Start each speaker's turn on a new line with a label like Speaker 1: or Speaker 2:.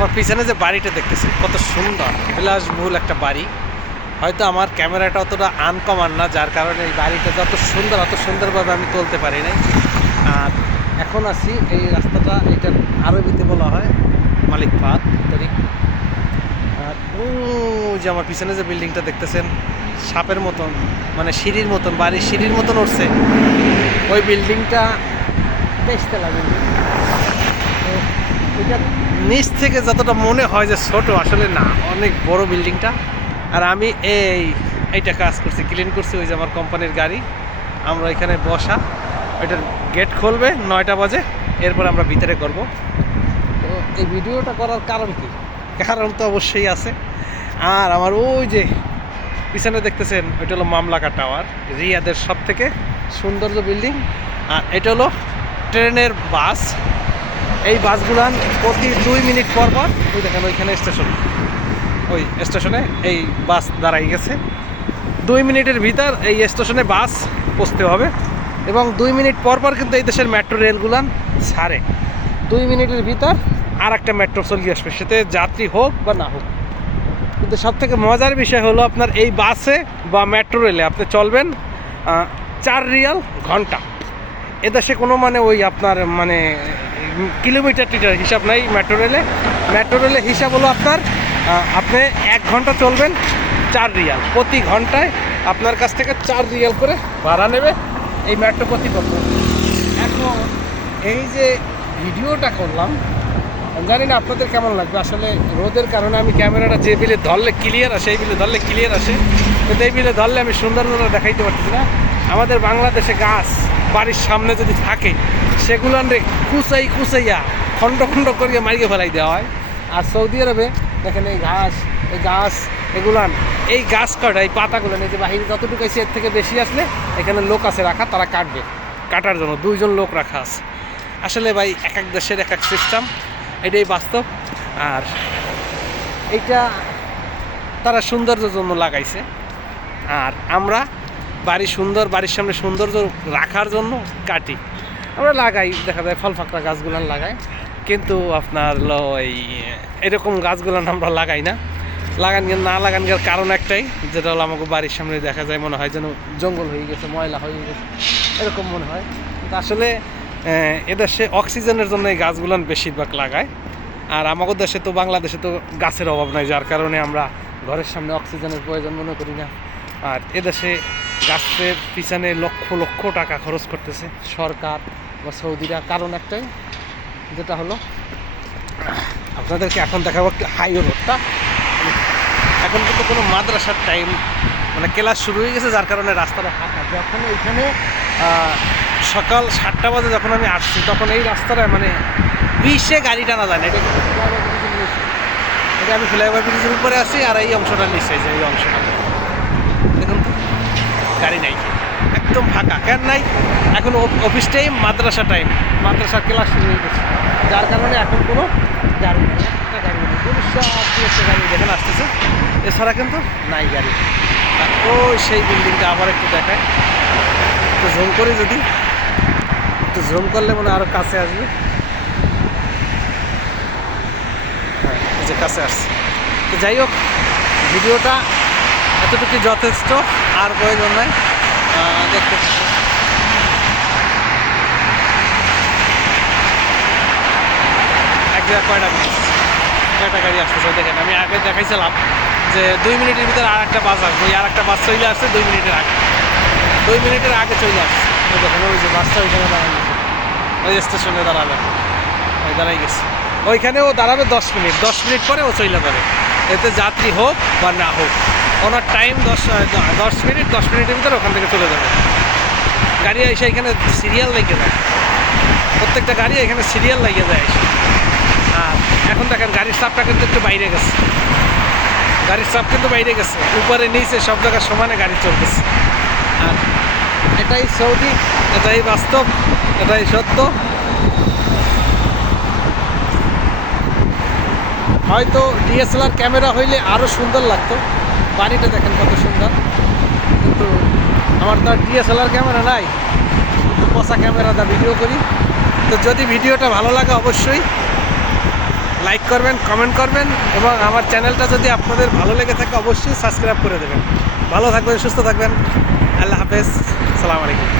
Speaker 1: আমার পিছনে যে বাড়িটা দেখতেছি, কত সুন্দর, বিলাসবহুল একটা বাড়ি। হয়তো আমার ক্যামেরাটা অতটা আনকমান না, যার কারণে এই বাড়িটা যত সুন্দর, অত সুন্দরভাবে আমি তুলতে পারি নাই। আর এখন আছি এই রাস্তাটা, এটা আরবিতে বলা হয় মালিক ফাদ তরিক আর ও যে আমার পিছনে যে বিল্ডিংটা দেখতেছেন, সাপের মতন মানে সিঁড়ির মতন, বাড়ির সিঁড়ির মতন উঠছে। ওই বিল্ডিংটা তেইশতলা বিল্ডিং। তো এটা নিচ থেকে যতটা মনে হয় যে ছোট, আসলে না, অনেক বড় বিল্ডিংটা। আর আমি এই, এইটা কাজ করছি ক্লিন করছি, ওই যে আমার কোম্পানির গাড়ি। আমরা এখানে বসা, ওইটার গেট খুলবে, নয়টা বাজে, এরপর আমরা ভিতরে করব। তো এই ভিডিওটা করার কারণ কি? কারণ তো অবশ্যই আছে। আর আমার ওই যে পিছনে দেখতেছেন, ওইটা হলো মামলাকা টাওয়ার, রিয়াদের সব থেকে সৌন্দর্য বিল্ডিং। আর এটা হলো ট্রেনের বাস। এই বাসগুলান প্রতি দুই মিনিট পর পর, ওই দেখেন ওইখানে স্টেশন ওই স্টেশনে এই বাস দাঁড়াই গেছে। দুই মিনিটের ভিতর এই স্টেশনে বাস পৌঁছতে হবে এবং দুই মিনিট পর পর কিন্তু এই দেশের মেট্রো রেলগুলান ছাড়ে। দুই মিনিটের ভিতর আর একটা মেট্রো চলে আসবে, সেতে যাত্রী হোক বা না হোক। কিন্তু সব থেকে মজার বিষয় হলো আপনার এই বাসে বা মেট্রো রেলে আপনি চলবেন চার রিয়াল ঘণ্টা। এদেশে কোনো মানে ওই আপনার মানে কিলোমিটার টিটার হিসাব নাই মেট্রো রেলে মেট্রো রেলে হিসাব হলো আপনার আপনি এক ঘণ্টা চলবেন চার রিয়াল। প্রতি ঘন্টায় আপনার কাছ থেকে চার রিয়াল করে ভাড়া নেবে এই মেট্রো কর্তৃপক্ষ এখন এই যে ভিডিওটা করলাম জানি না আপনাদের কেমন লাগবে। আসলে রোদের কারণে আমি ক্যামেরাটা যে বিলে ধরলে ক্লিয়ার আসে, এই বিলে ধরলে ক্লিয়ার আসে। কিন্তু এই বিলে ধরলে আমি সুন্দর দেখাইতে পারতেছি না। আমাদের বাংলাদেশে গাছ বাড়ির সামনে যদি থাকে, সেগুলো রে কুচাই কুচাইয়া, খণ্ড খণ্ড করিয়া মারিয়ে ফেলাই দেওয়া হয়। আর সৌদি আরবে, দেখেন এই ঘাস, এই গাছ এগুলান এই গাছ কাটা, এই পাতাগুলো এই যে বাহিরে যতটুকু আছে, এর থেকে বেশি আসলে এখানে লোক আছে রাখা, তারা কাটবে। কাটার জন্য দুইজন লোক রাখা আছে। আসলে ভাই, এক এক দেশের এক এক সিস্টেম এটাই বাস্তব। আর এইটা তারা সৌন্দর্যের জন্য লাগাইছে। আর আমরা বাড়ি সুন্দর, বাড়ির সামনে সৌন্দর্য রাখার জন্য কাটি। আমরা লাগাই, দেখা যায় ফল ফাকড়া গাছগুলো লাগাই। কিন্তু আপনার এই এরকম গাছগুলো আমরা লাগাই না। লাগান না লাগান গিয়ে কারণ একটাই, যেটা হলো আমাকে বাড়ির সামনে দেখা যায় মনে হয় যেন জঙ্গল হয়ে গেছে, ময়লা হয়ে গেছে, এরকম মনে হয়। আসলে এদেশে অক্সিজেনের জন্য এই গাছগুলান বেশিরভাগ লাগায়। আর আমাদের দেশে তো, বাংলাদেশে তো গাছের অভাব নাই, যার কারণে আমরা ঘরের সামনে অক্সিজেনের প্রয়োজন মনে করি না। আর এদেশে গাছের পিছনে লক্ষ লক্ষ টাকা খরচ করতেছে। সরকার বা সৌদিরা কারণ একটাই যেটা হলো আপনাদেরকে এখন দেখাবো হাইওয়ে রোডটা এখন কিন্তু কোনো মাদ্রাসার টাইম মানে ক্লাস শুরু হয়ে গেছে যার কারণে রাস্তাটা ফাঁকা। যখন আহ, সকাল সাতটা বাজে যখন আমি আসছি তখন এই রাস্তাটায় মানে বিশে গাড়ি টানা যায় না। এটা। এটা আমি ফ্লাইওভার ব্রিজের উপরে আছি আর এই অংশটা নিচে যে এই অংশটা। গাড়ি নাই। একদম ফাঁকা। কেন নাই? এখন অফ- অফিস টাইম মাদ্রাসা টাইম মাদ্রাসা ক্লাস শুরু হয়ে গেছে। যার কারণে এখন কোনো গাড়ি নেই। একটা গাড়ি নেই। আশি একটা গাড়ি দেখেন, আসতেছে। এছাড়া কিন্তু নাই গাড়ি। ওই সেই বিল্ডিংটা আবার একটু দেখায়। একটু জুম করে যদি। একটু জুম করলে মনে আরও কাছে আসবে। হ্যাঁ কাছে আসছে। তো যাই হোক, ভিডিওটা এতটুকু যথেষ্ট আর প্রয়োজন আহ, দেখতে এক জায়গায় কয়টা বাস কয়টা গাড়ি আসতেছে? দেখেন আমি আগে দেখাইছিলাম যে দুই মিনিটের ভিতরে আর একটা বাস আসবে। ওই আর একটা বাস চলে আসছে দুই মিনিটের আগে। দুই মিনিটের আগে চলে আসছে। ওই দেখেন ওই যে বাসটা ওইখানে দাঁড়ানো ওই স্টেশনে দাঁড়াবে। ওই দাঁড়াই গেছে। ওইখানে ও দাঁড়াবে দশ মিনিট। দশ মিনিট পরে ও চলে যাবে। এতে যাত্রী হোক বা না হোক। ওনার টাইম দশ দশ মিনিট, দশ মিনিটের ভিতরে ওখান থেকে চলে যাবে। গাড়ি এসে এখানে সিরিয়াল লেগে যায় প্রত্যেকটা গাড়ি এখানে সিরিয়াল লেগে যায় এসে। আর এখন দেখেন, গাড়ির চাপটা কিন্তু একটু বাইরে গেছে। গাড়ির চাপ কিন্তু বাইরে গেছে। উপরে, নিচে সব জায়গায় সমানে গাড়ি চলতেছে। আর এটাই সৌদি, এটাই বাস্তব, এটাই সত্য। হয়তো ডিএসএলআর ক্যামেরা হইলে আরও সুন্দর লাগতো। বাড়িটা দেখেন কত সুন্দর। কিন্তু আমার তো আর ডিএসএলআর ক্যামেরা নাই কিন্তু পচা ক্যামেরা দা ভিডিও করি। তো যদি ভিডিওটা ভালো লাগে অবশ্যই লাইক করবেন কমেন্ট করবেন এবং আমার চ্যানেলটা যদি আপনাদের ভালো লেগে থাকে অবশ্যই সাবস্ক্রাইব করে দেবেন। ভালো থাকবেন, সুস্থ থাকবেন। আল্লাহ হাফেজ। সালাম আলাইকুম।